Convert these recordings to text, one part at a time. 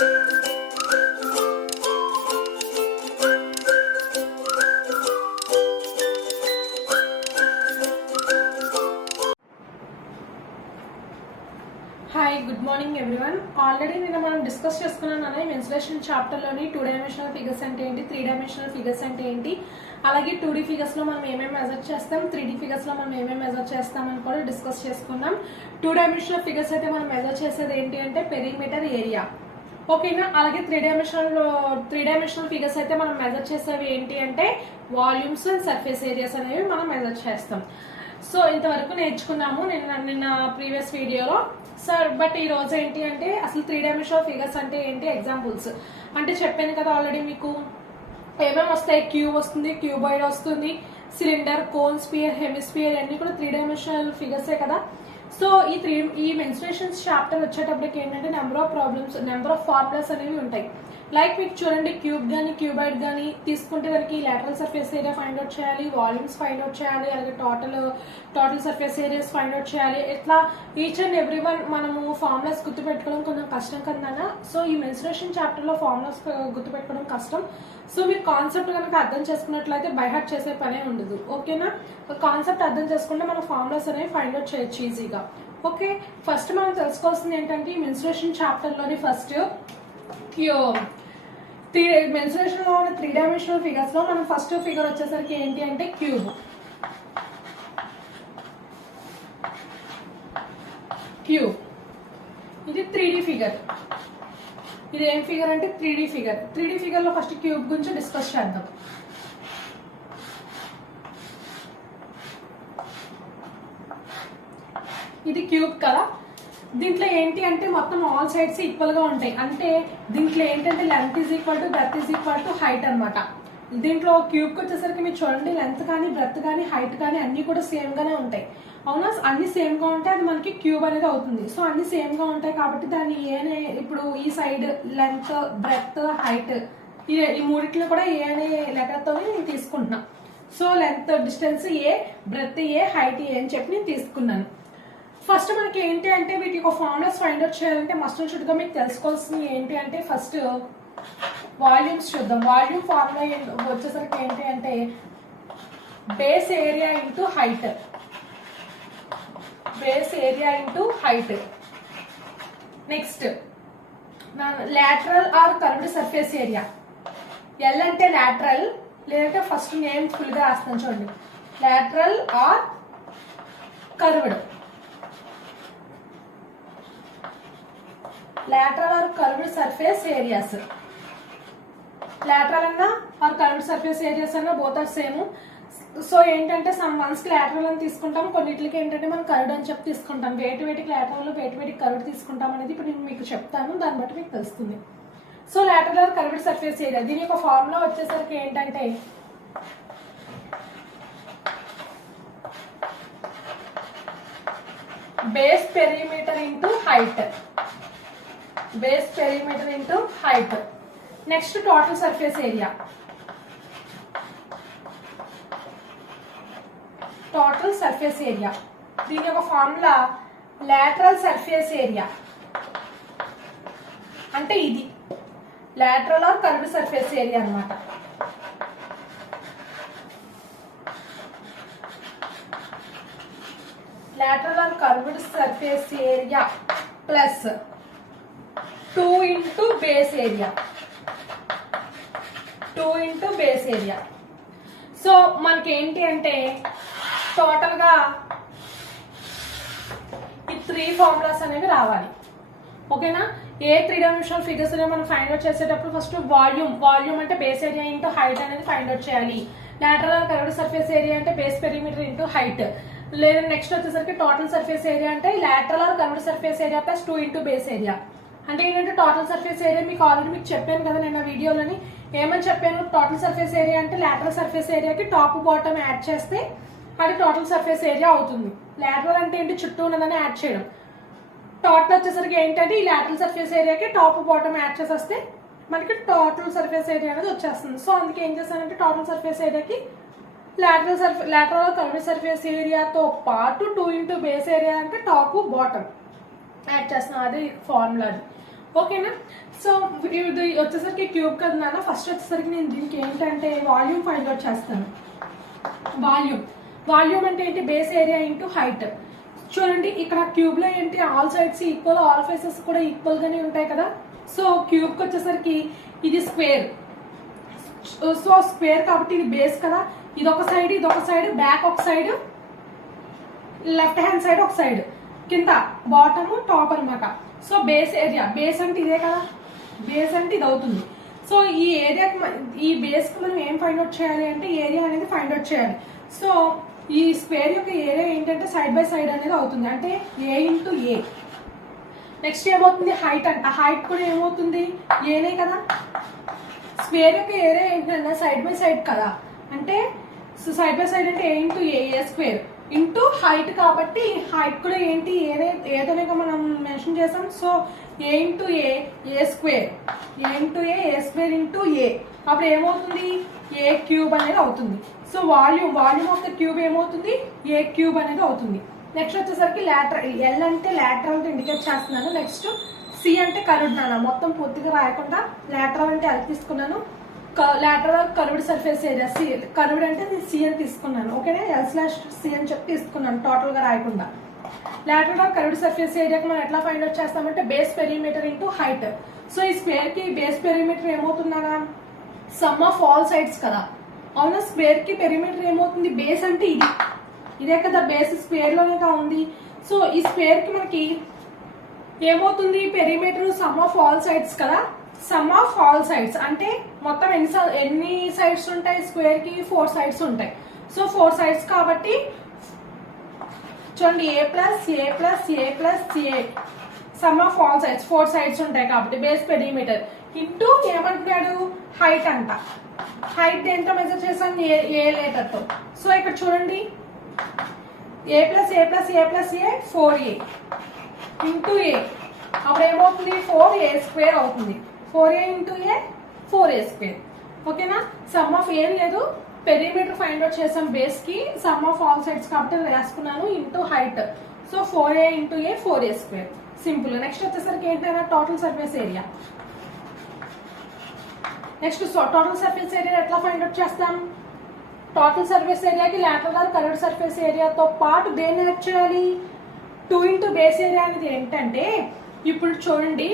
Hi good morning everyone. Already నిన్న మనం discuss చేసుకున్నాను మెన్సురేషన్ చాప్టర్లోని 2 డైమెన్షనల్ ఫిగర్స్ అంటే ఏంటి, 3 డైమెన్షనల్ ఫిగర్స్ అంటే ఏంటి, అలాగే 2D ఫిగర్స్లో మనం ఏమేమి మెజర్ చేస్తాం, 3D ఫిగర్స్లో మనం ఏమేమి మెజర్ చేస్తామని కూడా డిస్కస్ చేసుకున్నాం. 2 డైమెన్షనల్ ఫిగర్స్ అయితే మనం మెజర్ చేసేది ఏంటి అంటే పెరిమీటర్ ఏరియా, ఓకేనా. అలాగే 3 డైమెన్షనల్ ఫిగర్స్ అయితే మనం మెజర్ చేసేవి ఏంటి అంటే వాల్యూమ్స్ అండ్ సర్ఫేస్ ఏరియాస్ అనేవి మనం మెజర్ చేస్తాం. సో ఇంతవరకు నేర్చుకున్నాము నిన్న ప్రీవియస్ వీడియోలో సార్. బట్ ఈ రోజు ఏంటి అంటే అసలు 3 డైమెన్షనల్ ఫిగర్స్ అంటే ఏంటి, ఎగ్జాంపుల్స్ అంటే చెప్పాను కదా ఆల్రెడీ మీకు ఏమేమి వస్తాయి. క్యూబ్ వస్తుంది, క్యూబాయిడ్ వస్తుంది, సిలిండర్, కోన్, స్పియర్, హెమిస్పియర్ అన్ని కూడా 3 డైమెన్షనల్ ఫిగర్సే కదా. సో ఈ మెన్సురేషన్స్ చాప్టర్ వచ్చేటప్పటికి ఏంటంటే నెంబర్ ఆఫ్ ఫార్ములాస్ అనేవి ఉంటాయి. లైక్ మీకు చూడండి, క్యూబ్ కానీ క్యూబాయిడ్ కానీ తీసుకుంటే దానికి lateral surface area find out చేయాలి, వాల్యూమ్స్ ఫైండ్ అవుట్ చేయాలి, అలాగే total surface areas find out చేయాలి. ఇట్లా ఈచ్ అండ్ ఎవ్రీ వన్ మనము ఫార్ములాస్ గుర్తుపెట్టుకోవడం కొంచెం కష్టం కదా. సో ఈ మెన్సురేషన్ చాప్టర్లో ఫార్ములాస్ గుర్తుపెట్టుకోవడం కష్టం. సో మీరు కాన్సెప్ట్ కనుక అర్థం చేసుకున్నట్లయితే బైహార్ట్ చేసే పనే ఉండదు, ఓకేనా. కాన్సెప్ట్ అర్థం చేసుకుంటే మనం ఫార్ములాస్ అనేవి ఫైండ్ అవుట్ చేయొచ్చు ఈజీగా. ఓకే, ఫస్ట్ మనం తెలుసుకోవాల్సింది ఏంటంటే ఈ మెన్సురేషన్ చాప్టర్లోని ఫస్ట్ మెన్సురేషన్ లో ఉన్న 3 డైమెన్షనల్ ఫిగర్స్ లో మనం ఫస్ట్ ఫిగర్ వచ్చేసరికి ఏంటి అంటే క్యూబ్. ఇది 3D ఫిగర్. ఇది ఏం ఫిగర్ అంటే 3D ఫిగర్. 3D ఫిగర్ లో ఫస్ట్ క్యూబ్ గురించి డిస్కస్ చేద్దాం. ఇది క్యూబ్ కదా. దీంట్లో ఏంటి అంటే మొత్తం ఆల్ సైడ్స్ ఈక్వల్ గా ఉంటాయి. అంటే దీంట్లో ఏంటంటే length is equal to breadth is equal to height అనమాట. దీంట్లో క్యూబ్ కి వచ్చేసరికి మీరు చూడండి, లెంత్ కానీ బ్రెత్ కానీ హైట్ కానీ అన్ని కూడా సేమ్ గానే ఉంటాయి. అవునా, అన్ని సేమ్ గా ఉంటాయి, అది మనకి క్యూబ్ అనేది అవుతుంది. సో అన్ని సేమ్ గా ఉంటాయి కాబట్టి దాన్ని ఏనే ఇప్పుడు ఈ సైడ్ లెంత్, బ్రెత్, హైట్ ఈ మూడిట్లో కూడా ఏ అనే లెటర్ తోనే నేను తీసుకుంటున్నా. సో లెంత్ డిస్టెన్స్ ఏ, బ్రెత్ ఏ, హైట్ ఏ అని చెప్పి నేను తీసుకున్నాను. ఫస్ట్ మనకి ఏంటి అంటే వీటికి ఒక ఫార్ములాస్ ఫైండ్ అవుట్ చేయాలంటే మస్ట్ అండ్ షుడ్ గా మీకు తెలుసుకోవాల్సింది ఏంటి అంటే ఫస్ట్ వాల్యూమ్స్ చూద్దాం. వాల్యూమ్ ఫార్ములా వచ్చేసరికి ఏంటి అంటే base area into height. Base area into height. Next lateral or curved surface area. L అంటే లాటరల్, లేదంటే ఫస్ట్ నేమ్ ఫుల్ గా రాస్తాను చూడండి, lateral or curved. lateral or curved surface areas. lateral అన్న or curved surface areas అన్న both are same. So ఏంటంటే some once కి lateral అని తీసుకుంటాం, కొన్నిటికి ఏంటంటే మనం కర్వ్డ్ అని చెప్పి తీసుకుంటాం. వేటికి lateral, వేటికి కర్వ్డ్ తీసుకుంటాం అనేది ఇప్పుడు నేను మీకు చెప్తాను, దాన్ని బట్టి మీకు తెలుస్తుంది. So lateral or curved surface area దీని యొక్క ఫార్ములా వచ్చేసరికి ఏంటంటే base perimeter into height. Base perimeter into height. Next total surface area. Total surface area దీని యొక్క ఫార్ములా లాటరల్ సర్ఫేస్ ఏరియా. అంటే ఇది lateral or curved surface area అన్నమాట. Lateral or curved surface area plus 2 into base area. 2 into base area. So మనకి ఏంటి అంటే total గా ఈ 3 ఫార్ములాస్ అనేవి రావాలి, ఓకేనా. ఏ 3 డైమెన్షనల్ ఫిగర్స్ అనేవి మనం ఫైండ్ అవుట్ చేసేటప్పుడు ఫస్ట్ వాల్యూమ్ అంటే బేస్ ఏరియా ఇంటూ హైట్ అనేది ఫైండ్ అవుట్ చేయాలి. Lateral or curved surface area అంటే బేస్ పెరిమీటర్ ఇంటూ హైట్. లేదా నెక్స్ట్ వచ్చేసరికి టోటల్ సర్ఫేస్ ఏరియా అంటే lateral or curved surface area plus 2 into base area. అంటే ఏంటంటే టోటల్ సర్ఫేస్ ఏరియా మీకు already మీకు చెప్పాను కదా నేను వీడియోలోని ఏమని చెప్పాను. టోటల్ సర్ఫేస్ ఏరియా అంటే లాటరల్ సర్ఫేస్ ఏరియాకి టాప్ బాటమ్ యాడ్ చేస్తే అది టోటల్ సర్ఫేస్ ఏరియా అవుతుంది. లాటరల్ అంటే ఏంటి, చుట్టూ ఉన్నదని యాడ్ చేయడం. టోటల్ వచ్చేసరికి ఏంటంటే ఈ లాటరల్ సర్ఫేస్ ఏరియాకి టాప్ బాటమ్ యాడ్ చేసేస్తే మనకి టోటల్ సర్ఫేస్ ఏరియా అనేది వచ్చేస్తుంది. సో అందుకే ఏం చేస్తానంటే టోటల్ సర్ఫేస్ ఏరియాకి లాటరల్ కర్వ్డ్ సర్ఫేస్ ఏరియాతో పాటు 2 into బేస్ ఏరియా అంటే టాప్ బాటమ్ యాడ్ చేస్తున్నాం, అది ఫార్ములా. ఓకేనా. సో ఇది వచ్చేసరికి క్యూబ్ కదా నాన్న. ఫస్ట్ వచ్చేసరికి నేను దీనికి ఏంటంటే వాల్యూమ్ ఫైండ్ అవుట్ చేస్తాను. వాల్యూమ్ అంటే ఏంటి? Base area into height. చూడండి ఇక్కడ క్యూబ్ లో ఏంటి? All sides equal, all faces కూడా ఈక్వల్ గానే ఉంటాయి కదా. సో క్యూబ్ కి వచ్చేసరికి ఇది స్క్వేర్. సో స్క్వేర్ కాబట్టి ఇది బేస్ కదా. ఇదొక సైడ్, ఇదొక సైడ్, బ్యాక్ ఒక సైడ్, లెఫ్ట్ హ్యాండ్ సైడ్ ఒక సైడ్, కింద బాటమ్ టాప్ అనమాట. సో బేస్ ఏరియా, బేస్ అంటే ఇదే కదా, బేస్ అంటే ఇది అవుతుంది. సో ఈ ఏరియాకి ఈ బేస్ కి మనం ఏం ఫైండ్ అవుట్ చేయాలి అంటే ఏరియా అనేది ఫైండ్ అవుట్ చేయాలి. సో ఈ స్క్వేర్ యొక్క ఏరియా ఏంటంటే సైడ్ బై సైడ్ అనేది అవుతుంది, అంటే ఏ ఇంటూ ఏ. నెక్స్ట్ ఏమవుతుంది? హైట్ అంట. హైట్ కూడా ఏమవుతుంది? ఏనే కదా. స్క్వేర్ యొక్క ఏరియా ఏంటంటే సైడ్ బై సైడ్ కదా, అంటే సైడ్ బై సైడ్ అంటే a into a square into height కాబట్టి హైట్ కూడా ఏంటి? ఏదనే మనం మెన్షన్ చేసాం. So a into a square, a into a square into a. అప్పుడు ఏమవుతుంది? ఏ క్యూబ్ అనేది అవుతుంది. So volume of the cube ఏమవుతుంది? ఏ క్యూబ్ అనేది అవుతుంది. నెక్స్ట్ వచ్చేసరికి లాటరల్. ఎల్ అంటే లాటరల్ ఇండికేట్ చేస్తున్నాను. నెక్స్ట్ సి అంటే కర్వ్డ్ నాన్న. మొత్తం పూర్తిగా రాయకుండా లాటరల్ అంటే ఎల్ తీసుకున్నాను. Lateral curved surface area C. Curved అంటే నేను సి అని తీసుకున్నాను. ఓకేనా. L/C అని చెప్పి తీసుకున్నాను టోటల్ గా రాయకుండా. లాటరల్ కర్వ్డ్ సర్ఫేస్ ఏరియాకి మనం ఎట్లా ఫైండ్ అవుట్ చేస్తామంటే base perimeter into height. So ఈ స్క్వేర్ కి బేస్ పెరిమీటర్ ఏమవుతుందా? సమ్ ఆఫ్ ఆల్ సైడ్స్ కదా. అవునా. స్క్వేర్ కి పెరిమీటర్ ఏమవుతుంది? బేస్ అంటే ఇదే కదా, బేస్ స్క్వేర్ లోనే ఉంది. సో ఈ స్క్వేర్ కి మనకి ఏమవుతుంది? Perimeter some of all sides కదా. సమ్ ఆఫ్ ఆల్ సైడ్స్ అంటే మొత్తం ఎన్ని సైడ్స్ ఉంటాయి? స్క్వేర్ కి 4 సైడ్స్ ఉంటాయి. సో 4 సైడ్స్ కాబట్టి చూడండి a plus a sum of all sides 4 sides ఉంటాయి కాబట్టి బేస్ పెరిమీటర్ ఇంటూ ఏమంటున్నాడు? హైట్ అంట. హైట్ దేంతో మెజర్ చేసాం? ఏ లెటర్ తో. సో ఇక్కడ చూడండి a plus A 4a into a. అప్పుడు ఏమవుతుంది? 4a స్క్వేర్ అవుతుంది. 4a into a 4a square. ఓకేనా. సమ్ ఆఫ్ ఏం లేదు, పెరిమీటర్ ఫైండ్ అవుట్ చేసాం బేస్ కి. సమ్ ఆఫ్ ఆల్ సైడ్స్ కాబట్టి రాసుకున్నాను into height. So 4a into a 4a square. Simple. Next వచ్చేసరికి ఏంటంటే total surface area. Next total surface area ఎట్లా ఫైండ్ అవుట్ చేస్తాం? టోటల్ సర్ఫేస్ ఏరియాకి లాటరల్ కర్వ్డ్ సర్ఫేస్ ఏరియాతో పాటు దేన్ని యాడ్ చేయాలి? 2 ఇంటూ బేస్ ఏరియా అనేది ఏంటంటే ఇప్పుడు చూడండి,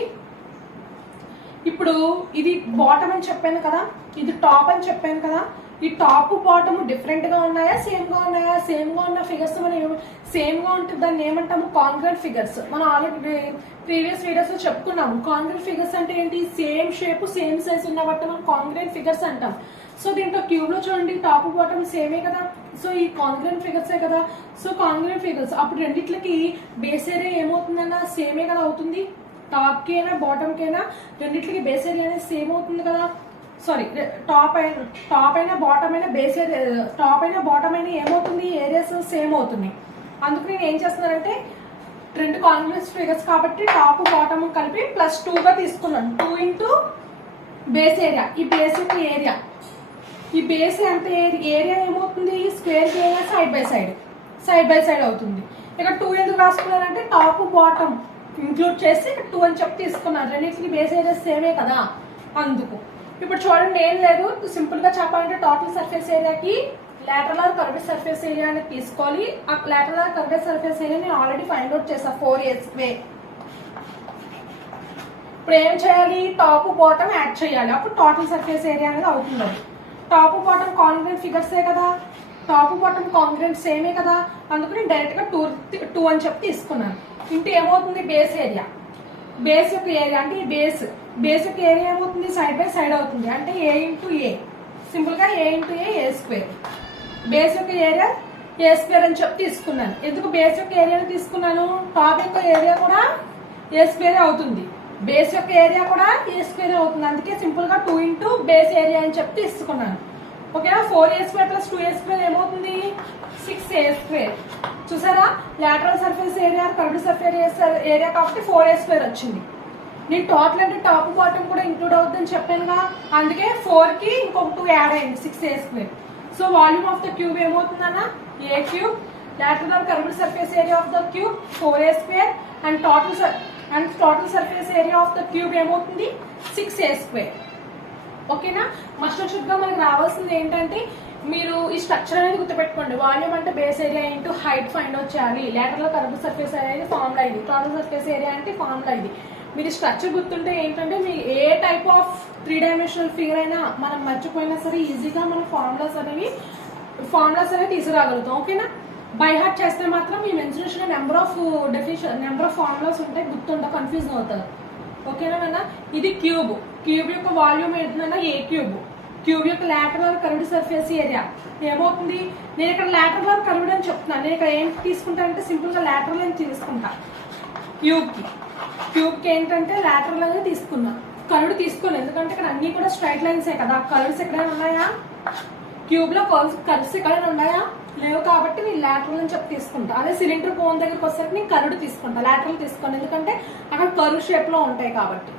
ఇప్పుడు ఇది బాటమ్ అని చెప్పాను కదా, ఇది టాప్ అని చెప్పాను కదా. ఈ టాప్ బాటమ్ డిఫరెంట్ గా ఉన్నాయా, సేమ్ గా ఉన్నాయా? సేమ్ గా ఉన్న ఫిగర్స్ మనం సేమ్ గా ఉంటుంది దాన్ని ఏమంటాము? కాంగ్రుయెంట్ ఫిగర్స్. మనం ఆల్రెడీ ప్రీవియస్ వీడియోస్ లో చెప్పుకున్నాము. కాంగ్రుయెంట్ ఫిగర్స్ అంటే ఏంటి? సేమ్ షేప్ సేమ్ సైజ్ ఉన్న బట్టి మనం కాంగ్రుయెంట్ ఫిగర్స్ అంటాం. సో దీంట్లో క్యూబ్ లో చూడండి టాప్ బాటమ్ సేమే కదా. సో ఈ కాంగ్రుయెంట్ ఫిగర్సే కదా. సో కాంగ్రుయెంట్ ఫిగర్స్ అప్పుడు రెండిట్లకి బేస్ ఏరియా ఏమవుతుందన్నా? సేమే కదా అవుతుంది. టాప్ కి అయినా బాటమ్ కి అయినా రెండిట్లకి బేస్ ఏరియా అనేది సేమ్ అవుతుంది కదా. సారీ, టాప్ అయినా బాటమ్ అయినా బేస్ ఏరియా, టాప్ అయినా బాటమ్ అయినా ఏమవుతుంది? ఏరియాస్ సేమ్ అవుతుంది. అందుకు నేను ఏం చేస్తున్నానంటే రెండు కాంగ్రుయెంట్ ఫిగర్స్ కాబట్టి టాప్ బాటమ్ కలిపి +2 గా తీసుకున్నాను. 2 ఇంటూ బేస్ ఏరియా. ఈ బేస్ యొక్క ఏరియా, ఈ బేస్ ఎంత ఏరియా ఏమవుతుంది? Square area side by side అవుతుంది. ఇక్కడ 2 ఎందుకు రాసుకున్నానంటే టాప్ బాటమ్ ఇంక్లూడ్ చేసి 2 అని చెప్పి తీసుకున్నాను. రెండింటికి బేస్ ఏరియా సేమే కదా అందుకు. ఇప్పుడు చూడండి ఏం లేదు, సింపుల్ గా చెప్పాలంటే టోటల్ సర్ఫేస్ ఏరియాకి లాటరల్ కర్వ్డ్ సర్ఫేస్ ఏరియా అనేది తీసుకోవాలి. ఆ లాటరల్ కర్వ్డ్ సర్ఫేస్ ఏరియా నేను ఆల్రెడీ ఫైండ్ అవుట్ చేసా 4a స్క్వేర్. ఇప్పుడు ఏం చేయాలి? టాప్ బాటమ్ యాడ్ చేయాలి. అప్పుడు టోటల్ సర్ఫేస్ ఏరియా అనేది అవుతుంది. టాప్ బాటమ్ కాంగ్రుయెంట్ ఫిగర్సే కదా, టాప్ బాటమ్ కాంగ్రుయెంట్ సేమే కదా. అందుకని డైరెక్ట్ గా 2 అని చెప్పి తీసుకున్నాను. ఇంటూ ఏమవుతుంది? Base area. బేస్ యొక్క ఏరియా అంటే ఈ బేస్ యొక్క ఏరియా ఏమవుతుంది? సైడ్ బై సైడ్ అవుతుంది, అంటే ఏ ఇంటూ ఏ. సింపుల్ గా ఏ ఇంటూ ఏ స్క్వేర్. బేస్ యొక్క ఏరియా ఏ స్క్వేర్ అని చెప్పి తీసుకున్నాను. ఎందుకు బేస్ యొక్క ఏరియాని తీసుకున్నాను? టాప్ యొక్క ఏరియా కూడా ఏ స్క్వేర్ అవుతుంది, బేస్ యొక్క ఏరియా కూడా ఏ స్క్వేర్ అవుతుంది. అందుకే సింపుల్ గా 2 ఇంటూ బేస్ ఏరియా అని చెప్పి తీసుకున్నాను. ఓకేనా. 4a స్క్వేర్ + 2a స్క్వేర్ ఏమవుతుంది? 6a square. చూసారా, lateral surface area curved surface area కాబట్టి 4a స్క్వేర్ వచ్చింది. నేను టోటల్ అంటే టాప్ బాటమ్ కూడా ఇంక్లూడ్ అవుతుందని చెప్పానుగా, అందుకే 4 కి ఇంకొక 2 యాడ్ అయింది, 6a square. So volume of the cube ఏమవుతుందన్న? A cube. Lateral curved surface area of the cube 4a square and total and total surface area of the cube ఏమవుతుంది 6a². ఓకేనా. మస్ట్ అండ్ షుడ్ గా మనకి రావాల్సింది ఏంటంటే మీరు ఈ structure అనేది గుర్తుపెట్టుకోండి. వాల్యూమ్ అంటే base area into height find out చేయాలి. Lateral curve surface area formula ఇది, టోటల్ సర్ఫేస్ ఏరియా అంటే ఫార్ములా ఇది. మీరు స్ట్రక్చర్ గుర్తుంటే ఏంటంటే మీరు ఏ టైప్ ఆఫ్ 3 డైమెన్షనల్ ఫిగర్ అయినా మనం మర్చిపోయినా సరే ఈజీగా మనం ఫార్ములాస్ అనేవి తీసుకురాగలుగుతాం. ఓకేనా. బై హార్ట్ చేస్తే మాత్రం ఈ మెన్సురేషన్ నెంబర్ ఆఫ్ ఫార్ములాస్ ఉంటాయి, గుర్తుంటా కన్ఫ్యూజన్ అవుతారు. ఓకేనా. ఇది క్యూబ్ యొక్క వాల్యూమ్ ఏంటన్నా ఏ క్యూబ్ యొక్క లాటరల్ కర్వ్డ్ సర్ఫేస్ ఏరియా ఏమవుతుంది. నేను ఇక్కడ లాటరల్ కర్వ్డ్ అని చెప్తున్నాను. నేను ఇక్కడ ఏం తీసుకుంటా అంటే సింపుల్ గా లాటరల్ అని తీసుకుంటా. క్యూబ్ కి ఏంటంటే లాటరల్ అనేది తీసుకున్నా, కర్వ్డ్ తీసుకోను. ఎందుకంటే ఇక్కడ అన్ని కూడా స్ట్రైట్ లైన్స్ కదా. కర్వ్స్ ఎక్కడైనా ఉన్నాయా క్యూబ్ లో? కర్వ్స్ ఎక్కడైనా ఉన్నాయా? లేవు. కాబట్టి నేను లాటరల్ అని చెప్పి తీసుకుంటా. అదే సిలిండర్ కోన్ దగ్గరికి వచ్చేసరికి నేను కర్వ్డ్ తీసుకుంటా, లాటరల్ తీసుకోండి. ఎందుకంటే అక్కడ కర్వ్ షేప్ లో ఉంటాయి కాబట్టి.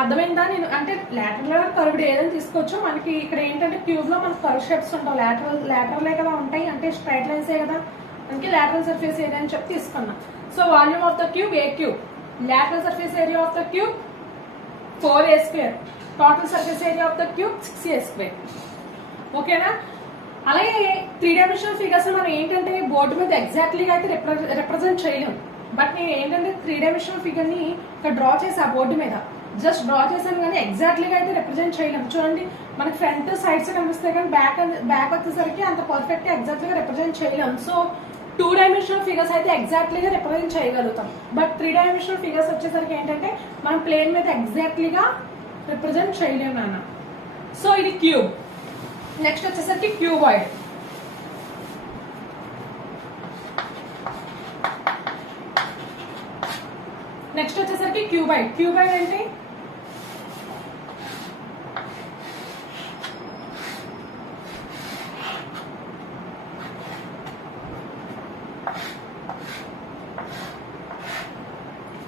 అర్థమైందా? నేను అంటే లాటరల్ కర్వ్డ్ ఏదైనా తీసుకోవచ్చు. మనకి ఇక్కడ ఏంటంటే క్యూబ్ లో మనకి కర్వ్ షేప్స్ ఉంటాయి. లాటరలే కదా ఉంటాయి, అంటే స్ట్రైట్ లైన్సే కదా. అందుకే లాటరల్ సర్ఫేస్ ఏరియా అని చెప్పి తీసుకున్నా. So volume of the cube A cube, lateral surface area of the cube 4a², total surface area of the cube 6a². ఓకేనా. అలాగే 3 డైమెన్షనల్ ఫిగర్స్ మనం ఏంటంటే బోర్డు మీద ఎగ్జాక్ట్లీగా అయితే రిప్రజెంట్ చేయలేం. బట్ నేను ఏంటంటే 3 డైమెన్షనల్ ఫిగర్ ని ఇక్కడ డ్రా చేసి ఆ బోర్డు మీద జస్ట్ డ్రా చేశాను, కానీ ఎగ్జాక్ట్లీగా అయితే రిప్రజెంట్ చేయలేం. చూడండి మనకి ఫ్రంట్ సైడ్స్ కనిపిస్తాయి, కానీ బ్యాక్ వచ్చేసరికి అంత పర్ఫెక్ట్ గా ఎగ్జాక్ట్లీగా రిప్రజెంట్ చేయలేం. సో 2 డైమెన్షనల్ ఫిగర్స్ అయితే ఎగ్జాక్ట్లీగా రిప్రజెంట్ చేయగలుగుతాం. బట్ 3 డైమెన్షనల్ ఫిగర్స్ వచ్చేసరికి ఏంటంటే మనం ప్లేన్ మీద ఎగ్జాక్ట్లీగా రిప్రజెంట్ చేయలేము నాన్న. సో ఇది క్యూబ్. నెక్స్ట్ వచ్చేసరికి క్యూబాయిడ్. నెక్స్ట్ వచ్చేసరికి క్యూబాయిడ్ అంటే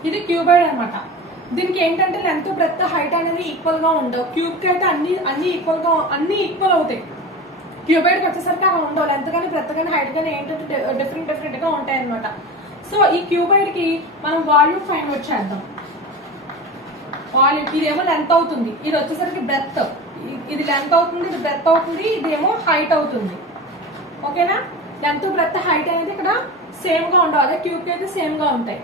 ఇది క్యూబాయిడ్ అనమాట. దీనికి ఏంటంటే లెంత్ బ్రెడ్త్ హైట్ అనేది ఈక్వల్ గా ఉండవు. క్యూబ్ కి అయితే అన్ని ఈక్వల్ అవుతాయి. క్యూబాయిడ్ కి వచ్చేసరికి అలా ఉండవు. లెంత్ కానీ బ్రెడ్త్ కానీ హైట్ కానీ ఏంటంటే డిఫరెంట్ గా ఉంటాయి అనమాట. సో ఈ క్యూబాయిడ్ కి మనం వాల్యూమ్ ఫైండ్ అవుట్ చేద్దాం. వాల్యూమ్ ఇదేమో లెంత్ అవుతుంది, ఇది వచ్చేసరికి బ్రెడ్త్. ఇది లెంత్ అవుతుంది, ఇది బ్రెడ్త్ అవుతుంది, ఇదేమో హైట్ అవుతుంది. ఓకేనా. లెంత్ బ్రెడ్త్ హైట్ అనేది ఇక్కడ సేమ్ గా ఉండవు, అదే క్యూబ్ కి అయితే సేమ్ గా ఉంటాయి.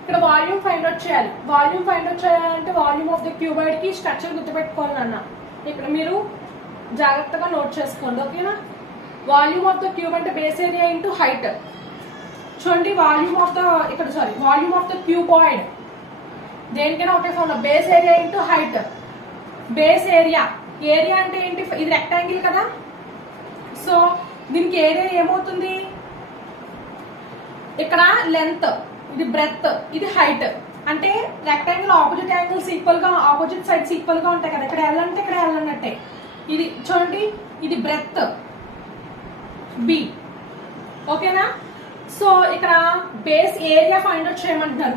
ఇక్కడ వాల్యూమ్ ఫైండ్ అవుట్ చేయాలి. వాల్యూమ్ ఫైండ్ అవుట్ చేయాలంటే వాల్యూమ్ ఆఫ్ ద క్యూబాయిడ్ కి స్ట్రక్చర్ గుర్తుపెట్టుకోవాలి అన్న. ఇక్కడ మీరు జాగ్రత్తగా నోట్ చేసుకోండి. ఓకేనా. వాల్యూమ్ ఆఫ్ ద క్యూబ్ అంటే బేస్ ఏరియా ఇంటూ హైట్. చూడండి వాల్యూమ్ ఆఫ్ ద క్యూబాయిడ్ దేనికైనా ఒకటే formula, base area into height. Base area అంటే ఏంటి? ఇది రెక్టాంగిల్ కదా. సో దీనికి ఏరియా ఏమవుతుంది? ఇక్కడ లెంత్, ఇది బ్రెడ్త్, ఇది హైట్. అంటే రెక్టాంగిల్ ఆపోజిట్ యాంగిల్స్ ఈక్వల్ గా, ఆపోజిట్ సైడ్స్ ఈక్వల్ గా ఉంటాయి కదా. ఇక్కడ ఎల్ అంటే ఇక్కడ ఎల్ అన్నట్టే. ఇది చూడండి, ఇది బ్రెడ్త్ బి. ఓకేనా. సో ఇక్కడ బేస్ ఏరియా ఫైండ్ అవుట్ చేయమంటున్నారు.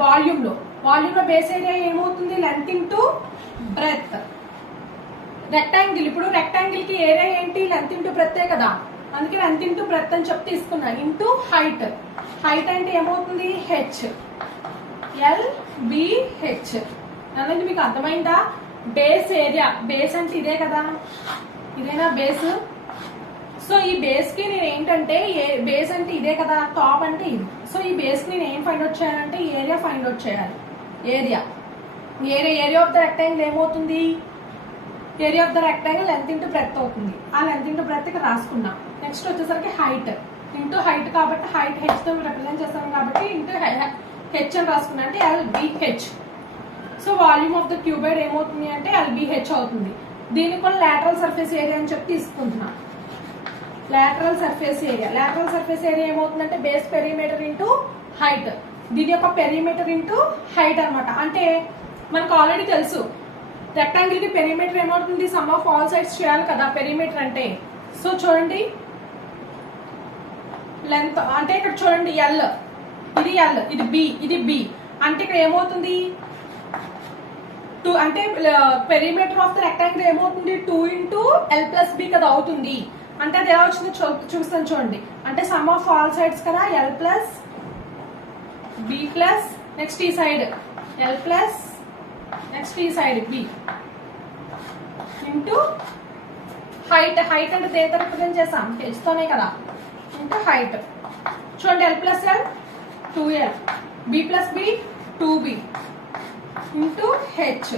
వాల్యూమ్ లో బేస్ ఏరియా ఏమవుతుంది? Length into breadth. రెక్టాంగిల్, ఇప్పుడు రెక్టాంగిల్ కి ఏరియా ఏంటి? లెంత్ ఇంటూ బ్రెడ్తే కదా. అందుకే లెంత్ ఇంటూ బ్రెడ్త్ అని చెప్పి తీసుకున్నా. ఇంటూ హైట్ అంటే ఏమవుతుంది? హెచ్, LBH అనేది మీకు అర్థమైందా? బేస్ ఏరియా, బేస్ అంటే ఇదే కదా, ఇదేనా బేస్. సో ఈ బేస్ కి నేను ఏంటంటే బేస్ అంటే ఇదే కదా, టాప్ అంటే ఇది. సో ఈ బేస్ కి నేను ఏం ఫైండ్ అవుట్ చేయాలంటే ఏరియా ఫైండ్ అవుట్ చేయాలి. ఏరియా ఆఫ్ ద రెక్టాంగిల్ ఏమవుతుంది? Area of the rectangle length into breadth అవుతుంది. ఆ లెంత్ ఇంటూ బ్రెడ్త్ ఇక్కడ రాసుకున్నాం. నెక్స్ట్ వచ్చేసరికి హైట్ ఇంటూ హైట్, కాబట్టి హైట్ హెచ్ తో రిప్రజెంట్ చేస్తాం కాబట్టి ఇంటూ హెచ్ అని రాసుకున్నా అంటే LBH. So volume of the cuboid ఏమవుతుంది అంటే LBH అవుతుంది. దీనికి కూడా లాటరల్ సర్ఫేస్ ఏరియా అని చెప్పి తీసుకుంటున్నా. లాటరల్ సర్ఫేస్ ఏరియా ఏమవుతుందంటే బేస్ పెరిమీటర్ ఇంటూ హైట్. దీని యొక్క పెరిమీటర్ ఇంటూ హైట్ అనమాట. అంటే మనకు ఆల్రెడీ తెలుసు రెక్టాంగిల్ కి పెరిమీటర్ ఏమవుతుంది? సమ్ ఆఫ్ ఆల్ సైడ్స్ చేయాలి కదా పెరిమీటర్ అంటే. సో చూడండి లెంత్ అంటే ఇక్కడ చూడండి ఎల్, ఇది బి అంటే ఇక్కడ ఏమవుతుంది? 2 అంటే పెరిమీటర్ ఆఫ్ ద రెక్టాంగిల్ ఏమవుతుంది? 2 ఇంటూ L+B కదా అవుతుంది. అంటే అది ఎలా వచ్చిందో చూపిస్తాను చూడండి. అంటే సమ్ ఆఫ్ ఆల్ సైడ్స్ కదా, L+B+, నెక్స్ట్ ఈ సైడ్ L plus next ఈ సైడ్ B ఇంటూ హైట్ అంటే దేంతో రిప్రజెంట్ చేసాం h తోనే కదా ఇంటూ హైట్ చూడండి L plus L 2L B plus B 2B into h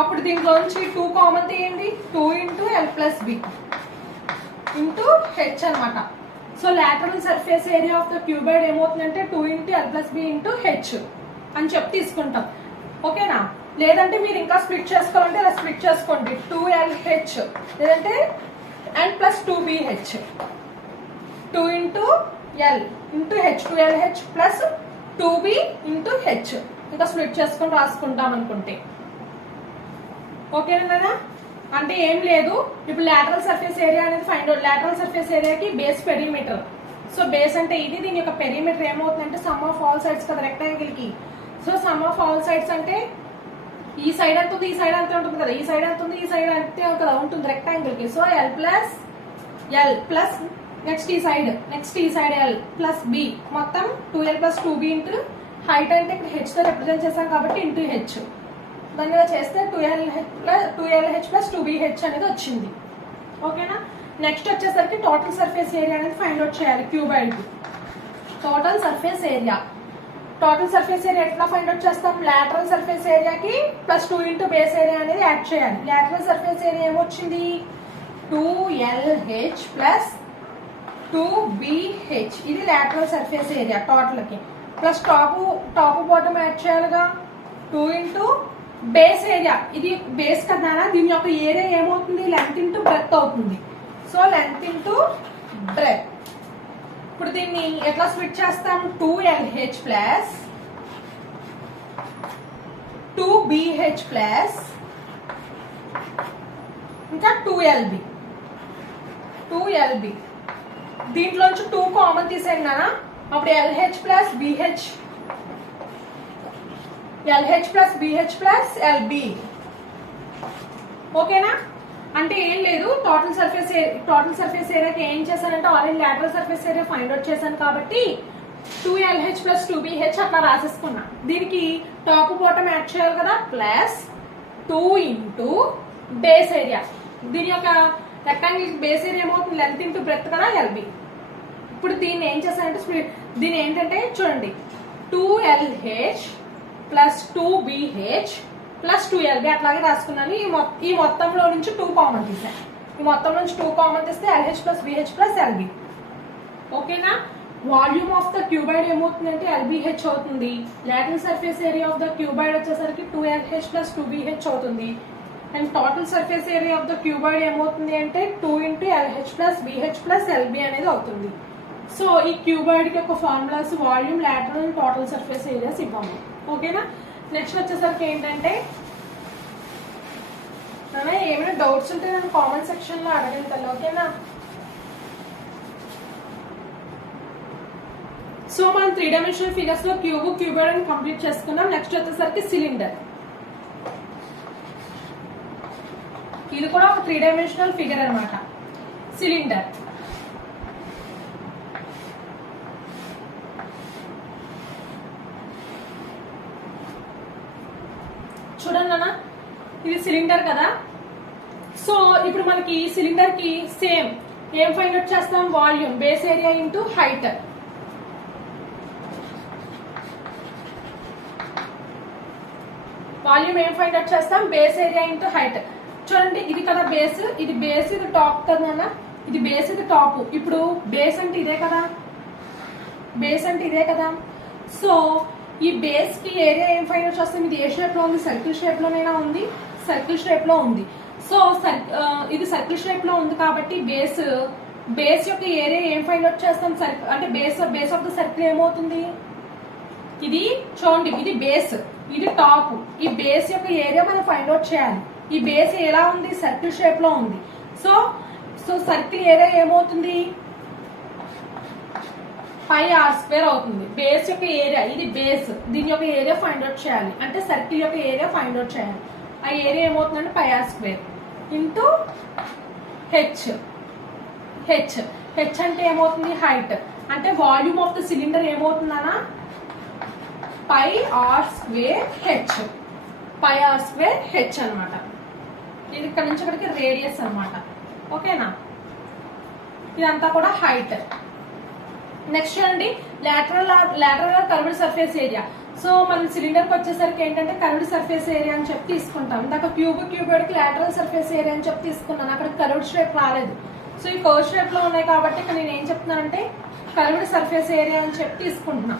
అప్పుడు దీంట్లోంచి 2 కామన్ తీయండి 2 into L plus B into h అనమాట so lateral surface area of the cuboid ఏమవుతుందంటే 2 into L plus B into h అని చెప్పి తీసుకుంటాం ఓకేనా లేదంటే మీరు ఇంకా స్ప్లిట్ చేసుకోవాలంటే ఇలా స్ప్లిట్ చేసుకోండి 2LH లేదంటే L plus 2BH 2 into L into H 2LH plus 2B into H ఇంకా స్ప్లిట్ చేసుకొని రాసుకుంటాం అనుకుంటే ఓకేనా అంటే ఏం లేదు ఇప్పుడు లాటరల్ సర్ఫేస్ ఏరియా అనేది ఫైండ్ అవుట్ లాటరల్ సర్ఫేస్ ఏరియాకి బేస్ పెరిమీటర్ సో బేస్ అంటే ఇది దీని యొక్క పెరిమీటర్ ఏమవుతుందంటే సమ్ ఆఫ్ ఆల్ సైడ్స్ కదా రెక్టాంగిల్ కి so some of all sides అంటే ఈ సైడ్ ఎంత ఉంది ఈ సైడ్ అంతే ఉంటుంది కదా ఈ సైడ్ ఎంత ఉంది ఈ సైడ్ అంతే కదా ఉంటుంది రెక్టాంగిల్ కి సో L ప్లస్ నెక్స్ట్ ఈ సైడ్ L ప్లస్ B మొత్తం 2L plus 2B into height అంటే ఇక్కడ H తో రిప్రజెంట్ చేసాం కాబట్టి ఇంటూ H దాన్ని చేస్తే 2LH plus 2BH అనేది వచ్చింది ఓకేనా నెక్స్ట్ వచ్చేసరికి టోటల్ సర్ఫేస్ ఏరియా అనేది ఫైండ్ అవుట్ చేయాలి క్యూబాయిడ్ కి టోటల్ సర్ఫేస్ ఏరియా ఎట్లా ఫైండ్ అవుట్ చేస్తాం లాటరల్ సర్ఫేస్ ఏరియాకి ప్లస్ 2 ఇంటూ బేస్ ఏరియా అనేది యాడ్ చేయాలి లాటరల్ సర్ఫేస్ ఏరియా ఏమొచ్చింది 2LH ప్లస్ 2BH ఇది లాటరల్ సర్ఫేస్ ఏరియా టోటల్ కి ప్లస్ టాప్ బాటమ్ యాడ్ చేయాలిగా 2 ఇంటూ బేస్ ఏరియా ఇది బేస్ కదా దీని యొక్క ఏరియా ఏమవుతుంది లెంత్ ఇంటూ బ్రెత్ అవుతుంది సో లెంత్ ఇంటూ బ్రెత్ ఇప్పుడు దీన్ని ఎట్లా స్ప్లిట్ చేస్తాం 2LH ప్లస్ 2BH ప్లస్ ఇంకా 2LB దీంట్లోంచి 2 కామన్ తీసేయండి నాన్న అప్పుడు LH plus BH plus LB ఓకేనా అంటే ఏం లేదు టోటల్ సర్ఫేస్ ఏరియాకి ఏం చేశానంటే already lateral surface area find out చేశాను కాబట్టి 2LH ప్లస్ 2BH అట్లా రాసేసుకున్నా దీనికి టాప్ బాటమ్ యాడ్ చేయాలి కదా ప్లస్ 2 ఇంటూ బేస్ ఏరియా దీని యొక్క రెక్టాంగిల్ బేస్ ఏరియా ఏమవుతుంది లెంత్ ఇంటూ బ్రెత్ కదా LB ఇప్పుడు దీన్ని ఏం చేశానంటే దీని ఏంటంటే చూడండి 2LH plus 2BH plus 2LB అట్లాగే రాసుకున్నాను ఈ మొత్తంలో నుంచి 2 కామన్ తీసాను ఈ మొత్తం నుంచి 2 కామన్ తీస్తే LH plus BH plus LB ఓకేనా వాల్యూమ్ ఆఫ్ ద క్యూబాయిడ్ ఏమవుతుందంటే LBH అవుతుంది lateral surface area of the cuboid వచ్చేసరికి 2LH ప్లస్ 2BH అవుతుంది and total surface area of the cuboid ఏమవుతుంది అంటే 2 into LH plus BH plus LB అనేది అవుతుంది so ఈ క్యూబాయిడ్ యొక్క formulas volume lateral and total surface areas ఇవ్వము ఓకేనా నెక్స్ట్ వచ్చేసరికి ఏంటంటే ఏమైనా డౌట్స్ ఉంటే నన్ను కామెంట్ సెక్షన్ లో అడగండి తల్లి ఓకేనా సో మనం 3 డైమెన్షనల్ ఫిగర్స్ లో క్యూబాయిడ్ అని కంప్లీట్ చేసుకున్నాం నెక్స్ట్ వచ్చేసరికి సిలిండర్ ఇది కూడా ఒక 3 డైమెన్షనల్ ఫిగర్ అన్నమాట సిలిండర్ చూడండి అన్న ఇది సిలిండర్ కదా సో ఇప్పుడు మనకి సిలిండర్ కి సేమ్ ఏం ఫైండ్ అవుట్ చేస్తాం volume base area into height volume ఏం ఫైండ్ అవుట్ చేస్తాం బేస్ ఏరియా ఇంటూ హైట్ చూడండి ఇది కదా బేస్ ఇది టాప్ కదా అన్న ఇది బేస్ ఇది టాప్ ఇప్పుడు బేస్ అంటే ఇదే కదా సో ఈ బేస్ కి ఏరియా ఏం ఫైండ్ అవుట్ చేస్తాం ఇది ఏ షేప్ లో ఉంది సర్కిల్ షేప్ లోనైనా ఉంది సర్కిల్ షేప్ లో ఉంది సో ఇది సర్కిల్ షేప్ లో ఉంది కాబట్టి బేస్ యొక్క ఏరియా ఏం ఫైండ్ అవుట్ చేస్తాం అంటే బేస్ ఆఫ్ ద సర్కిల్ ఏమవుతుంది ఇది చూడండి ఇది బేస్ ఇది టాప్ ఈ బేస్ యొక్క ఏరియా మనం ఫైండ్ అవుట్ చేయాలి ఈ బేస్ ఎలా ఉంది సర్కిల్ షేప్ లో ఉంది సో సర్కిల్ ఏరియా ఏమవుతుంది πr² అవుతుంది బేస్ యొక్క ఏరియా ఇది బేస్ దీని యొక్క ఏరియా ఫైండ్ అవుట్ చేయాలి అంటే సర్కిల్ యొక్క ఏరియా ఫైండ్ అవుట్ చేయాలి ఆ ఏరియా ఏమవుతుందంటే πr² ఇంటూ హెచ్ అంటే ఏమవుతుంది హైట్ అంటే వాల్యూమ్ ఆఫ్ ద సిలిండర్ ఏమవుతుందనా pi r square h, pi r square h అనమాట. ఇది ఇక్కడ నుంచి ఇక్కడికి రేడియస్ అనమాట. ఓకేనా, ఇదంతా కూడా హైట్. నెక్స్ట్ చూడండి lateral curved surface area. So మనం సిలిండర్ కి వచ్చేసరికి ఏంటంటే కర్వ్డ్ సర్ఫేస్ ఏరియా అని చెప్పి తీసుకుంటాం. ఇందాక క్యూబాయిడ్ కి లాటరల్ సర్ఫేస్ ఏరియా అని చెప్పి తీసుకున్నాను, అక్కడ కర్వ్డ్ షేప్ రాలేదు. సో ఈ కర్వ్ షేప్ లో ఉన్నాయి కాబట్టి ఇక్కడ నేను ఏం చెప్తున్నానంటే కర్వ్డ్ సర్ఫేస్ ఏరియా అని చెప్పి తీసుకుంటున్నా.